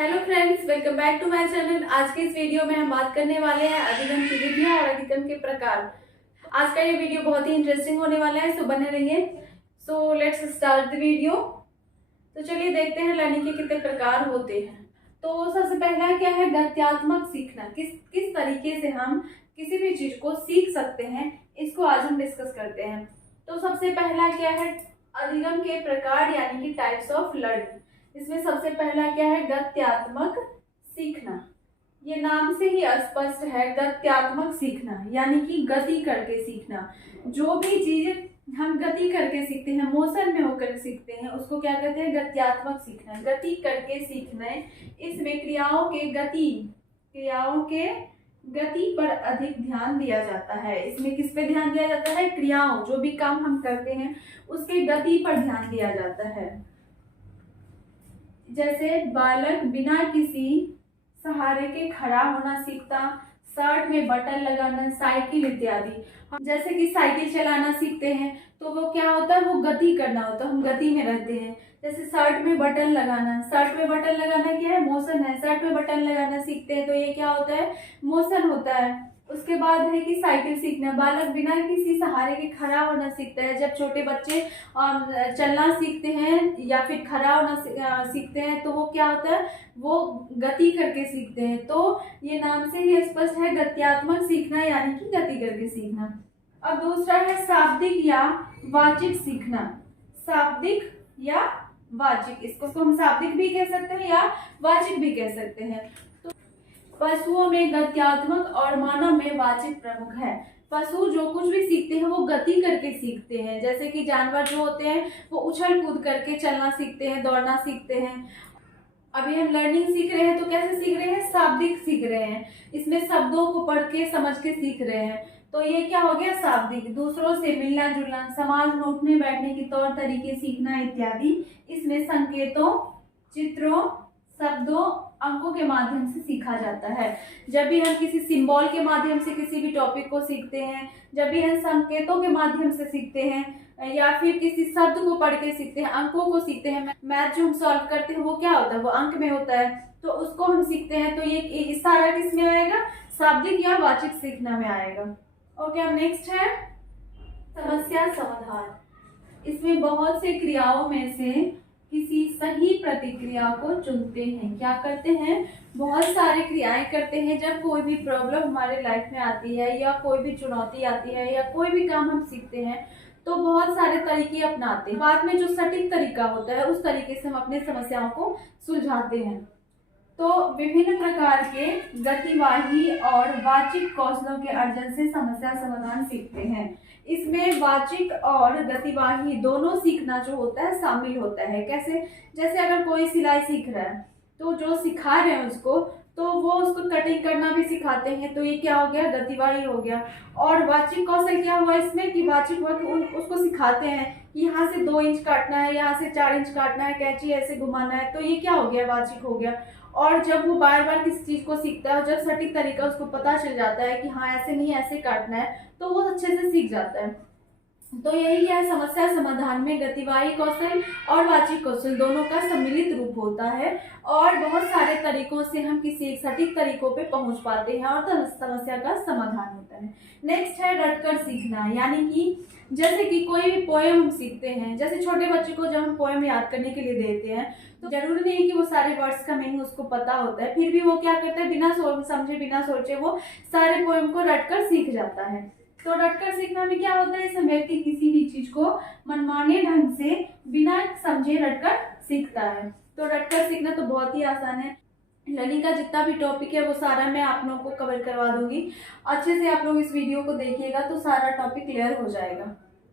Hello friends, welcome back to my channel. आज के इस वीडियो में हम बात करने वाले हैं अधिगम की विधियां और अधिगम के प्रकार। आज का ये वीडियो बहुत ही इंटरेस्टिंग होने वाला है, सो बने रहिए। So let's start the video. तो चलिए देखते हैं लर्निंग के कितने प्रकार होते हैं। तो सबसे पहला क्या है, गत्यात्मक सीखना। किस किस तरीके से हम किसी भी चीज को सीख सकते हैं, इसको आज हम डिस्कस करते हैं। तो सबसे पहला क्या है, अधिगम के प्रकार यानी कि टाइप्स ऑफ लर्निंग। इसमें सबसे पहला क्या है, गत्यात्मक सीखना। ये नाम से ही स्पष्ट है, गत्यात्मक सीखना यानी कि गति करके सीखना। जो भी चीज हम गति करके सीखते हैं, मोशन में होकर सीखते हैं, उसको क्या कहते हैं, गत्यात्मक सीखना। गति करके सीखना, इसमें क्रियाओं के गति पर अधिक ध्यान दिया जाता है। इसमें किस पे ध्यान दिया जाता है, क्रियाओं, जो भी काम हम करते हैं उसके गति पर ध्यान दिया जाता है। जैसे बालक बिना किसी सहारे के खड़ा होना सीखता, शर्ट में बटन लगाना, साइकिल इत्यादि। जैसे कि साइकिल चलाना सीखते हैं तो वो क्या होता है, वो गति करना होता है, हम गति में रहते हैं। जैसे शर्ट में बटन लगाना क्या है, मोशन है। शर्ट में बटन लगाना सीखते हैं तो ये क्या होता है, मोशन होता है। उसके बाद है कि साइकिल सीखना, बालक बिना किसी सहारे के खड़ा होना सीखता है। जब छोटे बच्चे चलना सीखते हैं या फिर खड़ा होना सीखते हैं तो वो क्या होता है, वो गति करके सीखते हैं। तो ये नाम से ही स्पष्ट है, गत्यात्मक सीखना यानी कि गति करके सीखना। अब दूसरा है शाब्दिक या वाचिक सीखना। शाब्दिक या वाचिक, इसको तो हम शाब्दिक भी कह सकते हैं या वाचिक भी कह सकते हैं। पशुओं में गत्यात्मक और मानव में वाचिक प्रमुख है। पशु जो कुछ भी सीखते हैं वो गति करके सीखते हैं। जैसे कि जानवर जो होते हैं वो उछल कूद करके चलना सीखते हैं, दौड़ना सीखते हैं। अभी हम लर्निंग सीख रहे हैं तो कैसे सीख रहे हैं, शाब्दिक सीख रहे हैं। इसमें शब्दों को पढ़ के समझ के सीख रहे हैं, तो ये क्या हो गया, शाब्दिक। दूसरों से मिलना जुलना, समाज में उठने बैठने के तौर तरीके सीखना इत्यादि। इसमें संकेतों, चित्रों, शब्दों, अंकों के माध्यम से सीखा जाता है। जब भी हम किसी सिंबल के माध्यम से किसी भी टॉपिक को सीखते हैं, जब भी हम संकेतों के माध्यम से सीखते हैं या फिर किसी शब्द को पढ़ के सीखते हैं, अंकों को सीखते हैं। मैथ जो हम सॉल्व करते हैं वो क्या होता है, वो अंक में होता है, तो उसको हम सीखते हैं। तो ये सारा किस में आएगा, शाब्दिक या वाचिक सीखना में आएगा। ओके, अब नेक्स्ट है समस्या समाधान। इसमें बहुत से क्रियाओं में से किसी सही प्रतिक्रिया को चुनते हैं। क्या करते हैं, बहुत सारे क्रियाएं करते हैं। जब कोई भी प्रॉब्लम हमारे लाइफ में आती है या कोई भी चुनौती आती है या कोई भी काम हम सीखते हैं तो बहुत सारे तरीके अपनाते हैं। बाद में जो सटीक तरीका होता है उस तरीके से हम अपने समस्याओं को सुलझाते हैं। तो विभिन्न प्रकार के गतिवाही और वाचिक कौशलों के अर्जन से समस्या समाधान सीखते हैं। इसमें वाचिक और गतिवाही दोनों सीखना जो होता है शामिल होता है। कैसे, जैसे अगर कोई सिलाई सीख रहा है तो जो सिखा रहे हैं उसको, तो वो उसको कटिंग करना भी सिखाते हैं, तो ये क्या हो गया, गतिवाही हो गया। और वाचिक कौशल क्या हुआ इसमें, कि वाचिक हुआ कि उसको सिखाते हैं कि यहाँ से 2 इंच काटना है, यहाँ से 4 इंच काटना है, कैंची ऐसे घुमाना है, तो ये क्या हो गया, वाचिक हो गया। और जब वो बार बार किसी चीज को सीखता है, जब सटीक तरीका उसको पता चल जाता है कि हाँ ऐसे नहीं ऐसे काटना है, तो वो अच्छे से सीख जाता है। तो यही क्या है, समस्या समाधान में गतिवाही कौशल और वाचिक कौशल दोनों का सम्मिलित रूप होता है और बहुत सारे तरीकों से हम किसी एक सटीक तरीकों पे पहुंच पाते हैं और समस्या का समाधान होता है। नेक्स्ट है रटकर सीखना, यानी कि जैसे कि कोई भी पोएम हम सीखते हैं। जैसे छोटे बच्चे को जब हम पोएम याद करने के लिए देते हैं तो जरूरी नहीं कि वो सारे वर्ड्स का मीनिंग उसको पता होता है, फिर भी वो क्या करता है, बिना समझे बिना सोचे वो सारे पोएम को रटकर सीख जाता है। तो रटकर सीखना में क्या होता है, इसमें व्यक्ति किसी भी चीज को मनमाने ढंग से बिना समझे रटकर सीखता है। तो रटकर सीखना तो बहुत ही आसान है। लर्निंग का जितना भी टॉपिक है वो सारा मैं आप लोगों को कवर करवा दूंगी। अच्छे से आप लोग इस वीडियो को देखिएगा तो सारा टॉपिक क्लियर हो जाएगा।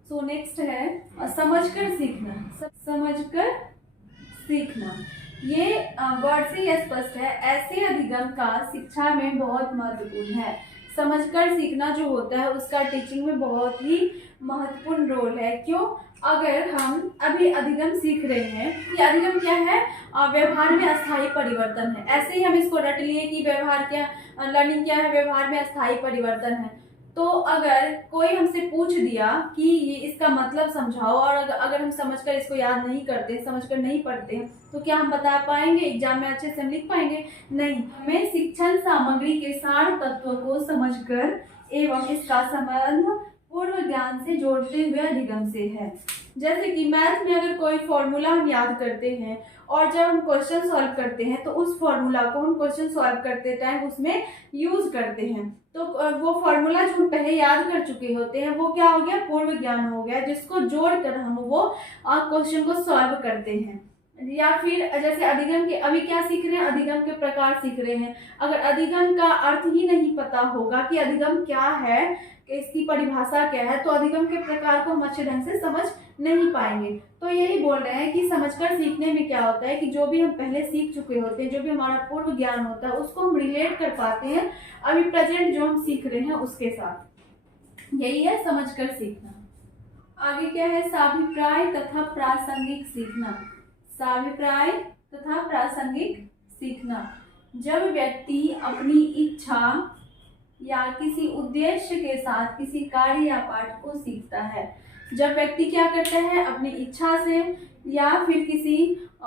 सो नेक्स्ट है समझकर सीखना। समझकर सीखना, ये वर्ड से ही स्पष्ट है, ऐसे अधिगम का शिक्षा में बहुत महत्वपूर्ण है। समझकर सीखना जो होता है उसका टीचिंग में बहुत ही महत्वपूर्ण रोल है। क्यों, अगर हम अभी अधिगम सीख रहे हैं, ये अधिगम क्या है, व्यवहार में अस्थायी परिवर्तन है। ऐसे ही हम इसको रट लिए कि व्यवहार क्या, लर्निंग क्या है, व्यवहार में अस्थायी परिवर्तन है। तो अगर कोई हमसे पूछ दिया कि ये इसका मतलब समझाओ, और अगर हम समझकर इसको याद नहीं करते, समझकर नहीं पढ़ते हैं, तो क्या हम बता पाएंगे एग्जाम में अच्छे से हम लिख पाएंगे? नहीं। हमें शिक्षण सामग्री के सार तत्वों को समझकर एवं इसका संबंध पूर्व ज्ञान से जोड़ते हुए अधिगम से है। जैसे कि मैथ में अगर कोई फॉर्मूला हम याद करते हैं और जब हम क्वेश्चन सॉल्व करते हैं तो उस फॉर्मूला को हम क्वेश्चन सॉल्व करते टाइम उसमें यूज करते हैं, तो वो फॉर्मूला जो हम पहले याद कर चुके होते हैं वो क्या हो गया? पूर्व ज्ञान हो गया, जिसको जोड़कर हम वो क्वेश्चन को सॉल्व करते हैं। या फिर जैसे अधिगम के, अभी क्या सीख रहे हैं? अधिगम के प्रकार सीख रहे हैं। अगर अधिगम का अर्थ ही नहीं पता होगा कि अधिगम क्या है, कि इसकी परिभाषा क्या है, तो अधिगम के प्रकार को हम अच्छे ढंग से समझ नहीं पाएंगे। तो यही बोल रहे हैं कि समझकर सीखने में क्या होता है कि जो भी हम पहले सीख चुके होते हैं, जो भी हमारा पूर्व ज्ञान होता है, उसको हम रिलेट कर पाते हैं अभी प्रेजेंट जो हम सीख रहे हैं उसके साथ। यही है समझकर सीखना। आगे क्या है? साभिप्राय तथा प्रासंगिक सीखना। साभिप्राय तथा प्रासंगिक सीखना, जब व्यक्ति अपनी इच्छा या किसी उद्देश्य के साथ किसी कार्य या पाठ को सीखता है। जब व्यक्ति क्या करता है? अपनी इच्छा से या फिर किसी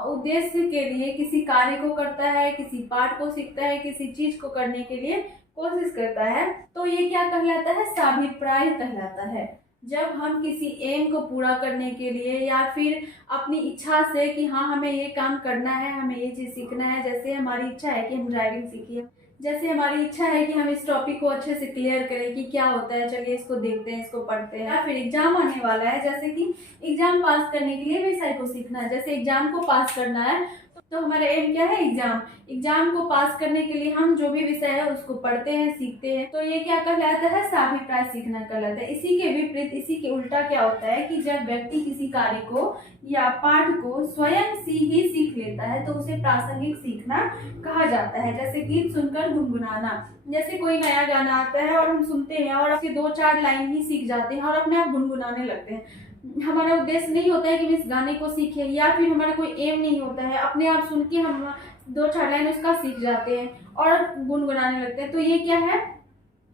उद्देश्य के लिए किसी कार्य को करता है, किसी पाठ को सीखता है, किसी चीज को करने के लिए कोशिश करता है, तो ये क्या कहलाता है? साभिप्राय कहलाता है। जब हम किसी एम को पूरा करने के लिए या फिर अपनी इच्छा से कि हाँ हमें ये काम करना है, हमें ये चीज़ सीखना है, जैसे हमारी इच्छा है कि हम ड्राइविंग सीखिए, जैसे हमारी इच्छा है कि हम इस टॉपिक को अच्छे से क्लियर करें कि क्या होता है, चलिए इसको देखते हैं, इसको पढ़ते हैं। या फिर एग्जाम आने वाला है, जैसे कि एग्जाम पास करने के लिए विषय को सीखना है, जैसे एग्जाम को पास करना है तो हमारा एम क्या है? एग्जाम। एग्जाम को पास करने के लिए हम जो भी विषय है उसको पढ़ते हैं, सीखते हैं, तो ये क्या कहलाता है? साभिप्राय सीखना कहलाता है। इसी के विपरीत, इसी के उल्टा क्या होता है कि जब व्यक्ति किसी कार्य को या पाठ को स्वयं से ही सीख लेता है तो उसे प्रासंगिक सीखना कहा जाता है। जैसे गीत सुनकर गुनगुनाना, जैसे कोई नया गाना आता है और हम सुनते हैं और उसके 2-4 लाइन ही सीख जाते हैं और अपने आप गुनगुनाने लगते हैं। हमारा उद्देश्य नहीं होता है कि हम इस गाने को सीखें, या फिर हमारा कोई एम नहीं होता है, अपने आप सुन के हम 2-4 लाइन उसका सीख जाते हैं और गुनगुनाने लगते हैं। तो ये क्या है?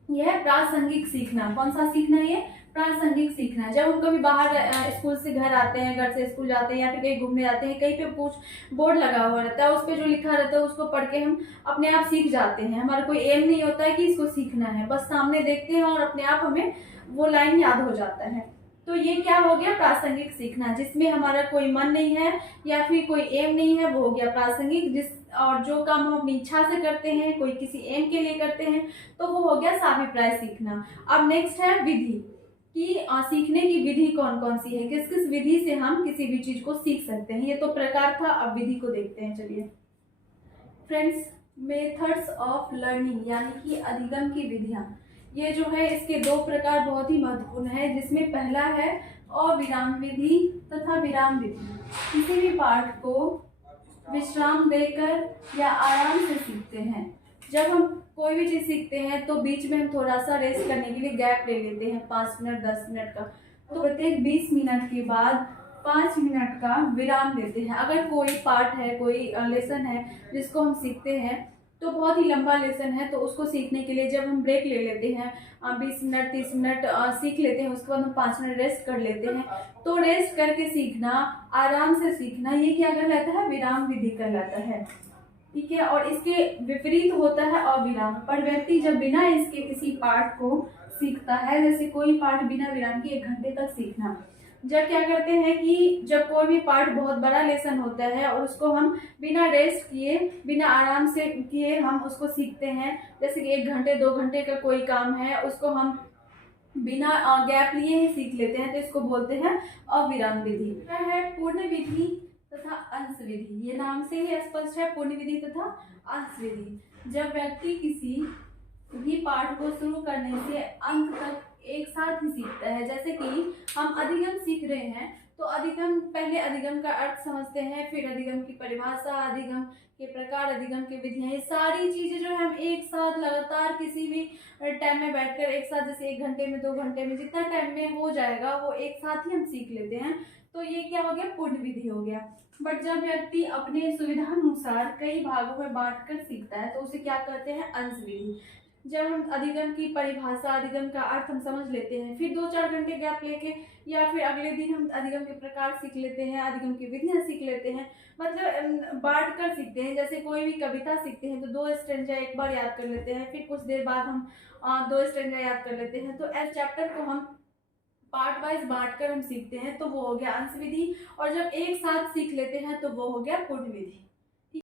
यह है प्रासंगिक सीखना। कौन सा सीखना है? ये प्रासंगिक सीखना। जब हम कभी बाहर स्कूल से घर आते हैं, घर से स्कूल जाते हैं या फिर कहीं घूमने जाते हैं, कहीं पे कुछ बोर्ड लगा हुआ रहता है, उस पर जो लिखा रहता है उसको पढ़ के हम अपने आप सीख जाते हैं। हमारा कोई एम नहीं होता है कि इसको सीखना है, बस सामने देखते हैं और अपने आप हमें वो लाइन याद हो जाता है। तो ये क्या हो गया? प्रासंगिक सीखना, जिसमें हमारा कोई मन नहीं है या फिर कोई एम नहीं है, वो हो गया प्रासंगिक। और जो काम हम अपनी इच्छा से करते हैं, कोई किसी एम के लिए करते हैं, तो वो हो गया साभिप्राय सीखना। अब नेक्स्ट है विधि, कि सीखने की विधि कौन कौन सी है, किस किस विधि से हम किसी भी चीज को सीख सकते हैं। ये तो प्रकार था, अब विधि को देखते हैं। चलिए फ्रेंड्स, मेथड्स ऑफ लर्निंग यानी कि अधिगम की विधियां, ये जो है इसके 2 प्रकार बहुत ही महत्वपूर्ण है, जिसमें पहला है अविराम विधि तथा विराम विधि। किसी भी पाठ को विश्राम देकर या आराम से सीखते हैं। जब हम कोई भी चीज़ सीखते हैं तो बीच में हम थोड़ा सा रेस्ट करने के लिए गैप ले लेते हैं, 5 मिनट 10 मिनट का, तो प्रत्येक 20 मिनट के बाद 5 मिनट का विराम लेते हैं। अगर कोई पाठ है, कोई लेसन है जिसको हम सीखते हैं, तो बहुत ही लंबा लेसन है, तो उसको सीखने के लिए जब हम ब्रेक ले लेते हैं, 20 मिनट 30 मिनट सीख लेते हैं, उसके बाद हम 5 मिनट रेस्ट कर लेते हैं, तो रेस्ट करके सीखना, आराम से सीखना, ये क्या कहलाता है? विराम विधि कहलाता है। ठीक है। और इसके विपरीत होता है अविराम। पर व्यक्ति जब बिना इसके किसी पाठ को सीखता है, जैसे कोई पाठ बिना विराम के 1 घंटे तक सीखना, जब क्या करते हैं कि जब कोई भी पार्ट बहुत बड़ा लेसन होता है और उसको हम बिना रेस्ट किए, बिना आराम से किए हम उसको सीखते हैं, जैसे कि 1 घंटे 2 घंटे का कोई काम है, उसको हम बिना गैप लिए ही सीख लेते हैं, तो इसको बोलते हैं अविराम विधि। है पूर्ण विधि तथा अंश विधि। ये नाम से ही स्पष्ट है, पूर्ण विधि तथा अंश विधि। जब व्यक्ति किसी भी पाठ को शुरू करने से अंत तक एक साथ ही सीखता है, जैसे कि हम अधिगम सीख रहे हैं, तो अधिगम, पहले अधिगम का अर्थ समझते हैं, फिर अधिगम की परिभाषा, अधिगम के प्रकार, अधिगम की विधियां, ये सारी चीजें जो है हम एक साथ लगातार किसी भी टाइम में बैठकर एक साथ, जैसे 1 घंटे में 2 घंटे में जितना टाइम में हो जाएगा वो एक साथ ही हम सीख लेते हैं, तो ये क्या हो गया? पूर्ण विधि हो गया। बट जब व्यक्ति अपने सुविधानुसार कई भागों में बांटकर सीखता है तो उसे क्या कहते हैं? अंश विधि। जब हम अधिगम की परिभाषा, अधिगम का अर्थ हम समझ लेते हैं, फिर 2-4 घंटे गैप लेके या फिर अगले दिन हम अधिगम के प्रकार सीख लेते हैं, अधिगम की विधियां सीख लेते हैं। मतलब बांट कर सीखते हैं। जैसे कोई भी कविता सीखते हैं तो 2 स्ट्रेंजा एक बार याद कर लेते हैं, फिर कुछ देर बाद हम 2 स्ट्रेंजा याद कर लेते हैं। तो इस चैप्टर को हम पार्ट वाइज बांट कर हम सीखते हैं, तो वो हो गया अंश विधि। और जब एक साथ सीख लेते हैं तो वो हो गया पूर्ण विधि।